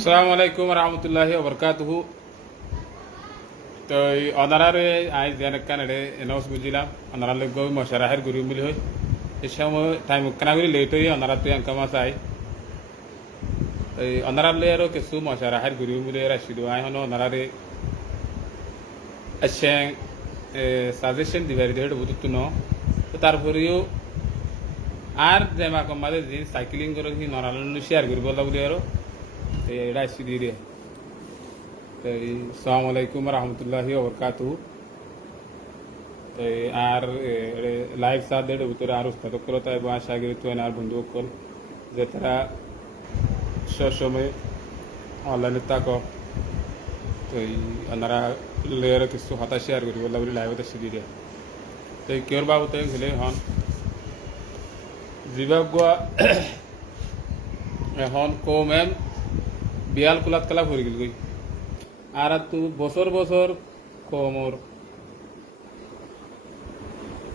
আসসালামু আলাইকুম রহমতুল্লাহি ওবরকাতুহু। তো এই অনারারে আজ জেনেকান এডে এনাউন্স বুঝিলাম অনারার লোক মশারাহের গুরু মিলি হই এই সময় টাইম কানা করি লেট হই অনারা তুই আঙ্কা মাস আই এই অনারার লে আরো কিছু মশারাহের গুরু মিলি রাশিদু আই হনো অনারারে আছেন সাজেশন দিবারি দেড় বুতুত ন তো তারপরেও আর যেমা কমালে যে সাইক্লিং করে কি নরালন শেয়ার করি বলা বলি আরো এটা আসছি দিয়ে দিয়ে আসসালামু আলাইকুম রহমতুল্লাহি ওবরকাতুহু। তো আর লাইভ সাথ দেড় ভিতরে আর উস্তাদ করতে এবং আশা করি তো আর বন্ধু সকল যে তারা সবসময় অনলাইনে থাকো তো ওনারা লেয়ার কিছু হতা শেয়ার করি বলা বলি লাইভতে আসছি দিয়ে দিয়ে তো কিয়র বাবুতে গেলে হন বিভাগ এখন কমেন বিয়াল কুলাত কালা ভরে গেল গই আর তু বছর বছর কমর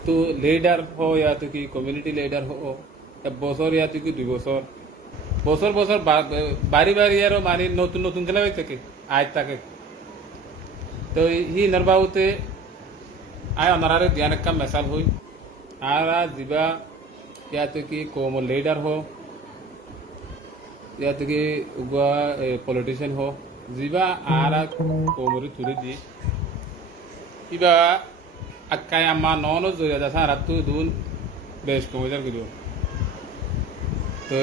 তু লিডার হো ইয়া তু কি কমিউনিটি লিডার হো এক বছর ইয়া তু কি 2 বছর বছর বছর বাড়ি বাড়ি আরো মানে নতুন নতুন খেলা হয়ে থাকে আজ তাকে তো হি নরবাউতে আয় অনারে ধ্যান একটা মেসাল হই আর জিবা ইয়া তু কি কমর লিডার হো या तक उगा पॉलिटिशियन हो जीवा आरा कोमरी थुरी दी इबा अक्का अम्मा नॉनो जो या जैसा रातु दून बेश कोमजर किलो तो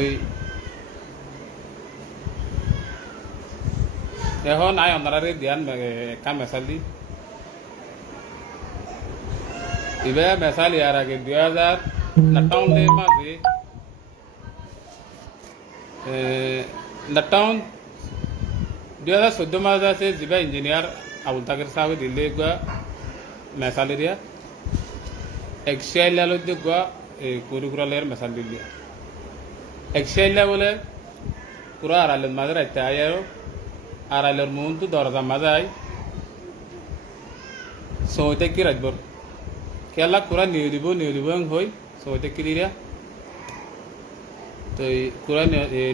यहो नाय अंदरारे ध्यान का मसाल दी इबा मसाल यार आगे 2058 ले माजे नटाउन 2014 माजा से जिबा इंजीनियर अबुल ताकिर साहब दिल्ली का मैसाल एरिया एक्सएल लालो दिगवा कुरुकुरा लेयर मैसाल दिल्ली एक्सएल ला बोले पूरा आरालन माजा रहता है यारो आरालन मून तो दौरा माजा आई सोते की राजबर क्या पूरा न्यूलिबो होई सोते की लिया तो पूरा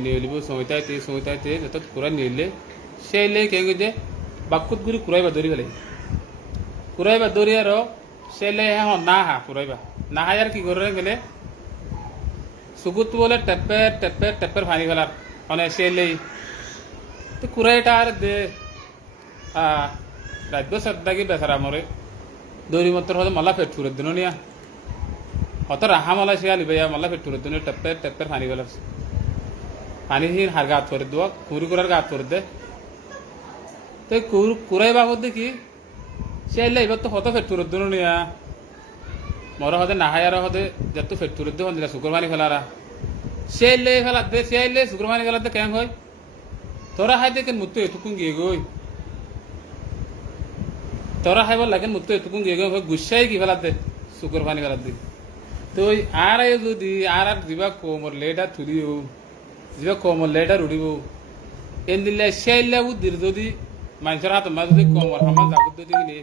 नियलिबो सोईताते जत पूरा नियले शेले केंगे जे बाकुत गुरु कुराइबा दरी गले कुराइबा दरी आरो शेले ह ना हा कुराइबा ना हा यार की गरे गेले सुगुत बोले टेपर फानी गलार अने शेले तो कुराइटा आर दे राज्य सद्दागी बेसारा मरे दरी मतर हो मला पेट फुरे दिनोनिया অত রাহা মালা শিয়ালি ভাইয়া মালা ফেট তুলে দুনে টেপের পানি গেল পানি হিন হার গাত করে দেওয়া কুড়ি কুড়ার গাত করে দে তো কুড়াই বাবদ দেখি সে এলে এবার তো হত ফেট তুলে দুনো নিয়া মর হতে নাহায়ার হতে যত ফেট তুলে দে হন্দিরা শুক্র পানি ফেলারা সে এলে ফেলা দে সে এলে শুক্র পানি ফেলাতে কেন হয় তোরা হাই দেখেন মুত্তু এতুকুন গিয়ে গই তোরা হাইবার লাগেন মুত্তু এতুকুন গিয়ে গই গুসাই কি ফেলাতে শুক্র পানি ফেলাতে तो आर যদি আর জিবা কোমর লেডা থুরিও জিবা কোমর লেডা উড়িবো এন দিলে সেইলা উদির যদি মানুষের হাত মাঝে যদি কোমর হামা জাগুত যদি গিলে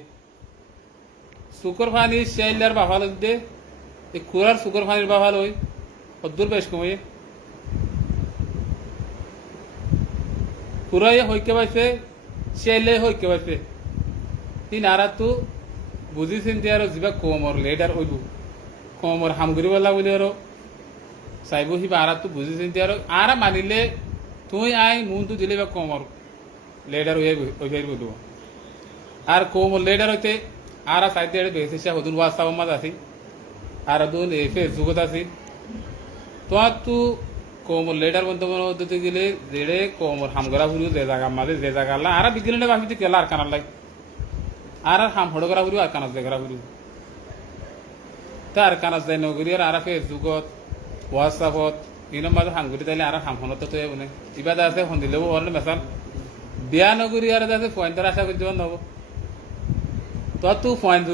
সুকর ফানি সেইলার বাফাল দে এই কুরার সুকর ফানির বাফাল হই অদ্দুর বেশ কমে কুরাই হইকে পাইছে সেইলে হইকে পাইছে তিন আরা তো বুঝিছেন যে আর জিবা কোমর লেডার হইবো কমর হামগুড়ি বলা বলি আরো চাইব সিবা আর তো বুঝি চিন্তি আর মানিলে তুই আই মুন তো দিলে বা কমর লেডার ওই দিব আর কমর লেডার হইতে আর সাইডে বেশি হদুন ওয়াটসঅ্যাপ মাঝ আছি আর দুন ফেসবুকত আছি তো কমর লেডার বন্ধু পদ্ধতি গেলে যেড়ে কমর হামগড়া ফুরিও যে জায়গা মাঝে যে জায়গা আর বিজ্ঞানীরা ভাবিতে কেলা আর কানার লাই আর হাম হড়গড়া ফুরিও আর কানার জায়গা ফুরিও তার কানাজ যাই নগরীর আর ফেসবুকত হোয়াটসঅ্যাপত ইনো মাঝে হাঙ্গুরি তাইলে আর হামখনত তো মানে ইবা আছে সন্দিলেও হল মেসাল বিয়া নগরী আর আছে পয়েন্টের আশা করতে নব তো পয়েন্ট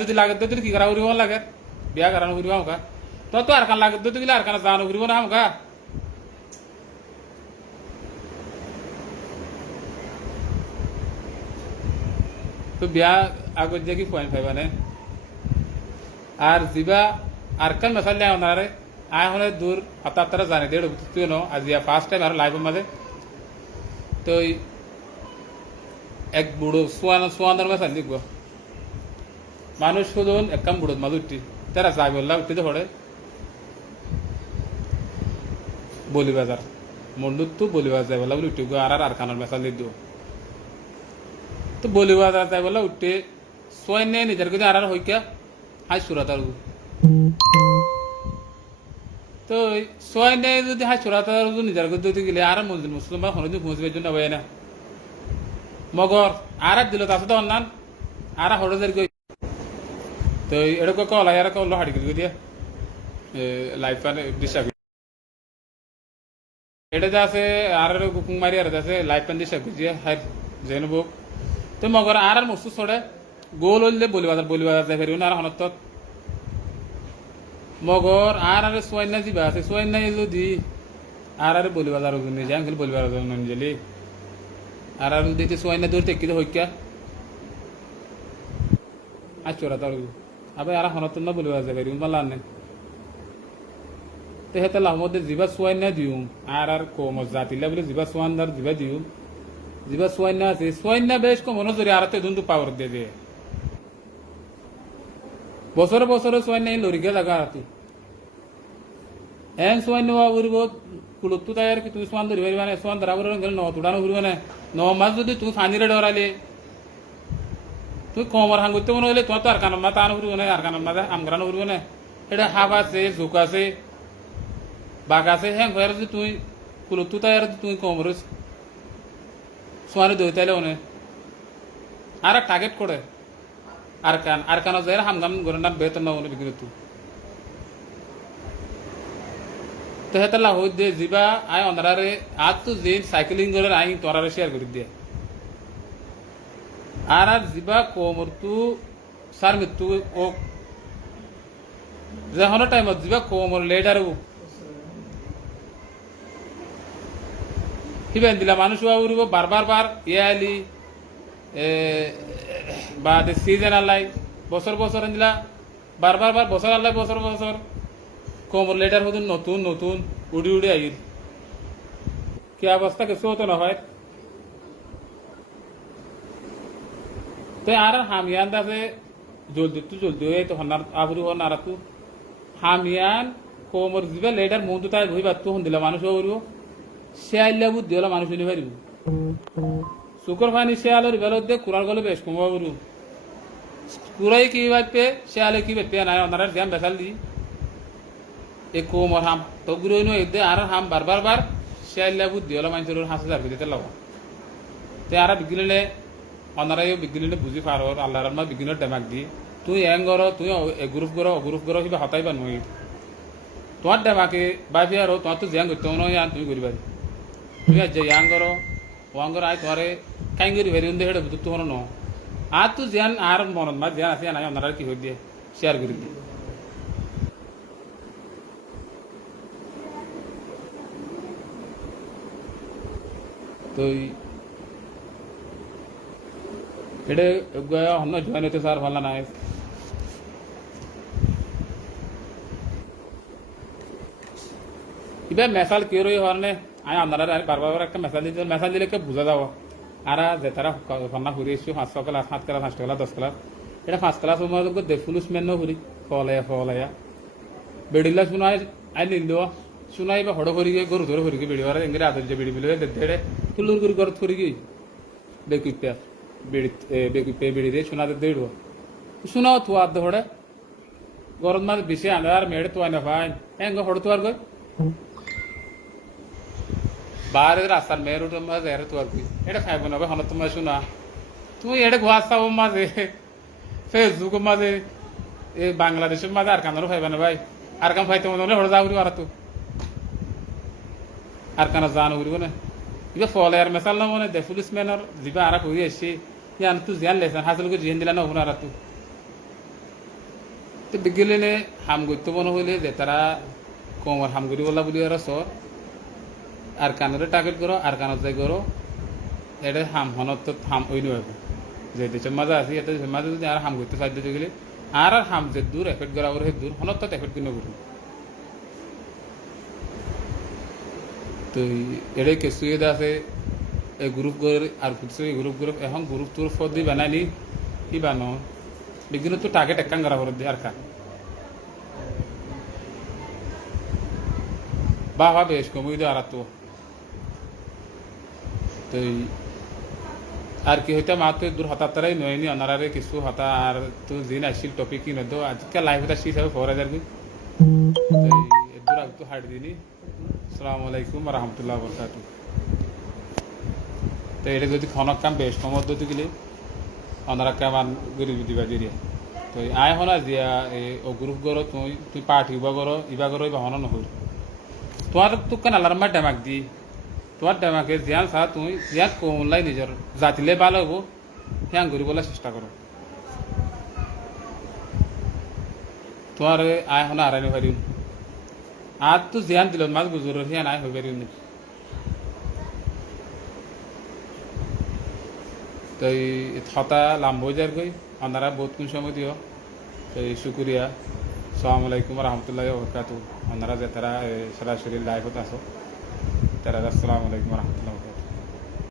যদি লাগে তো কি করা উড়িব লাগে বিয়া করানো উড়িব আমকা তো আর কান লাগে তো গেলে আর কানা জানো উড়িব না আমকা তো বিয়া আগত যে কি পয়েন্ট পাইবানে আর জিবা আর কাল মশাল ওনারে আয় হলে দূর হঠাৎ তারা জানে দেড় তুই নো আজ ফার্স্ট টাইম আর লাইভ মাঝে তো এক বুড়ো সোয়ানোর মেশাল লিখব মানুষ শুধু একদম বুড়োর মাঝে উঠি তারা যাই বললা উঠতে পড়ে বলি বাজার মন্ডুর তো বলি বাজার যাই বললা বলে উঠে গো আর কানোর মেশাল দিয়ে দিও তো বলি বাজার যাই বললা উঠে সোয়াই নেই নিজের কাছে আর হইকা হাই সুরাত আর তো সোয়াই নেই যদি হাই সুরাত আর নিজের কাছে গেলে আর মন্দির মুসলমান হনদিন পৌঁছবে জন্য হবে না মগর আর দিল তাতে তো অন্যান আর হঠাৎ গই তো এরকম কল আর কল হাড়ি গিয়ে দিয়ে লাইফ ডিস্টার্ব এটা যে আছে আর কুকুং মারি আর আছে লাইফ প্যান ডিস্টার্ব দিয়ে হাই যেন বুক তো মগর আর মস্তু ছড়ে গোল হইলে বলি বাজার যাই ফেরিও না আর হনত মগর আর সোয়াইনা যাবা আছে সোয়াইনা যদি আর বলি বাজার নিয়ে যাই বলি বাজার নিয়ে আর দিতে সোয়াইনা দূর থেকে হইকা আর চোরা তার আবার আর হনত না বলি বাজার ফেরি মালা আনে তো হেতে লাভমধ্যে যিবা সোয়াইনা দিও আর কম জাতিলা বলে যিবা সোয়ানদার যিবা দিও যিবা সোয়াইনা আছে সোয়াইনা বেশ কম অনুযায়ী আর তে দুন্দু পাওয়ার দিয়ে দিয়ে বছরে বছরে সোয়াইনা লরিকে লাগা রাতি এন সোয়াইনা উড়ব কুলুত্তু তাই কি তুমি সোয়ান ধরিবারি মানে সোয়ান ধরাবার গেলে ন তুড়ানো ঘুরবে না ন মাস যদি তুমি ফানিরে ডরালে তুই কমর হাঙ্গুতে মনে হলে তোমার তো আর কানম না তানো ঘুরবে না আর কানম না আমগ্রানো ঘুরবে না এটা হাফ আছে ঝুঁক আছে বাঘ আছে হ্যাঁ ঘর যদি তুই কুলুত্তু তাই তুই কমর সোয়ানি দই তাইলে অনে আর টার্গেট করে আর কান যায় হামগাম করে না বেতন না অনে বিক্রি তুই তো হেতে লাভ দিয়ে যা আই অনারে আজ তো যে সাইকেলিং করে আই তোরারে শেয়ার করে দিয়ে আর যা কমর তু সার মৃত্যু ও যে হন টাইমত যা কমর লেট আর হিবেন দিলা মানুষ উড়ব বারবার আলি বা সিজন আল্লাই বছর বছর দিলা বারবার বছর আল্লাই বছর কমর লেটার হতো নতুন উড়ি আইর কি অবস্থা কিছু হতো না হয় তো আর হামিয়ান আছে জলদি এই তো হনার আবরু হনার তু হামিয়ান কমর দিবা লেটার মন তো তাই ভই বাত হন দিলা মানুষ উড়ব সে আইলা বুদ্ধি হলো মানুষ নিয়ে পারিব শুকর ফানি সে আলোর বেলত দিয়ে কুড়াল গলে বেশ কমা উড়ু কুড়াই কি ভাববে সে আলো কি ভাববে না ওনারা ধ্যান বেসাল দি এ কোমর হাম তো গুরু এদে আর হাম বারবার সে আইলা বুদ্ধি হলো মানুষের হাসে যাবে দিতে লাগো তে আর বিগিলে ওনারাই বিগিলে বুঝি পারো আল্লাহর মা বিগিনের ডেমাক দি তুই এং করো তুই গ্রুপ করো কিবা হতাইবা নই তোমার ডেমাকে বাইফি আর তোমার তো জ্যাং করতে নয় আর তুমি করিবা তুই আজ ইয়াং করো ওয়াং করো আই তোমারে কাই করি ভেরি উন্দে হেডে বুঝতে হনো ন আর তুই জ্যান আর মনত মা জ্যান আছে নাই ওনারা কি হই দিয়ে শেয়ার করে দিয়ে তো এটা হন্য জয়েন হইতে স্যার ভালো নাই এবার মেসাল কি রই হরনে আমি আপনারা বারবার একটা মেসাল দিলে কে বুঝা যাব আর যে তারা ফন্না ঘুরি এসছি 5 ক্লাস 7 ক্লাস 8 ক্লাস 10 ক্লাস এটা 5 ক্লাস মধ্যে দেখুলুস মেন ঘুরি ফলাইয়া বেড়িলা শুনাই আই নিল শুনাই বা হড় করি গিয়ে গরু ধরে করি গিয়ে বেড়ি আর এঙ্গে আদর যে বেড়ি বিলে দেড়ে তুলুর করি গরু করি গিয়ে বেকুইপে বেড়ি দিয়ে শোনা দেড় শোনাও তো আধ হড়ে গরম মাঝে বেশি আনে আর মেড়ে তো আনে ভাই এঙ্গ হড় তো আর গই বারে রাস্তার মেয়ের উঠে মাঝে এর তো আর কি এটা খাইব না হন তোমার শোনা তুমি এটা ঘোয়াচ্ছাব মাঝে ফেসবুক মাঝে এই বাংলাদেশের মাঝে আর কানারও খাইবে না ভাই আর কাম খাইতে মনে হলে হড়ে যা উড়ি আর তো আর কানা জানো উড়িব না ইবা ফলে আর মেসাল না মনে দে পুলিশ ম্যানর যা আর কই আসছে ইয়ান তুই জিয়ান লেছেন হাসিল করে জিয়ান দিলা না ওখানে আর তো বিগিলে হাম করতে মনে হইলে যে তারা কমর হাম করি বলা বলি আর সর আর কানরে টার্গেট করো আর কানত যাই করো এটা হাম হনত তো হাম ওই নয় যে দেশের মাঝে আছি এটা দেশের মাঝে যদি আর হাম করতে সাহায্য গেলে আর হাম যে দূর এফেক্ট করা ওর দূর হনত তো এফেক্ট কিনে করুন তো এটাই কেসু আছে এই গ্রুপ করে আর কিছু গ্রুপ এখন গ্রুপ টুর ফদ দি বানাইলি কি বানো বিগিনো তো টার্গেট একান করা করে দি আর কা বা বেশ কমই দে আর তো তো আর কি হইতে মা তো দূর হতাতারাই নয়নি অনারারে কিছু হতা আর তো দিন আসছিল টপিক কি নতো আজকাল লাইভ এটা শীত হবে 4000 কি দূর আগ তো হাট দিনি আসসালামু আলাইকুম ওয়া রাহমাতুল্লাহি ওয়া বারাকাতুহু তো এটা যদি খনক কাম বেশ কম পদ্ধতি গেলে অনারা কেমন গরিব দিবা দিয়ে তো আয় হনা দিয়া ও গ্রুপ করো তুই পাঠ ইবা করো ইবা হন নহল তোমার তো কেন আলার্মার ডেমাক দি তোমার ডেমাকে জিয়ান চা তুমি জিয়ান কমলাই নিজের জাতিলে ভালো হবো হ্যাঁ গরিবলা চেষ্টা করো তোমার আয় হনা আড়াই পারিম আর তো জিয়ান দিল মাছ বুজুর হ্যাঁ আয় হয়ে পারিম নি তো হতা লাম্ব হয়ে যার গই আপনারা বহুত কোন সময় দিও তো শুক্রিয়া আসসালামু আলাইকুম রহমতুল্লাহ বরকাত আপনারা যে তারা সরাসরি লাইভত আসো তারা আসসালামু আলাইকুম রহমতুল্লাহ বরকাত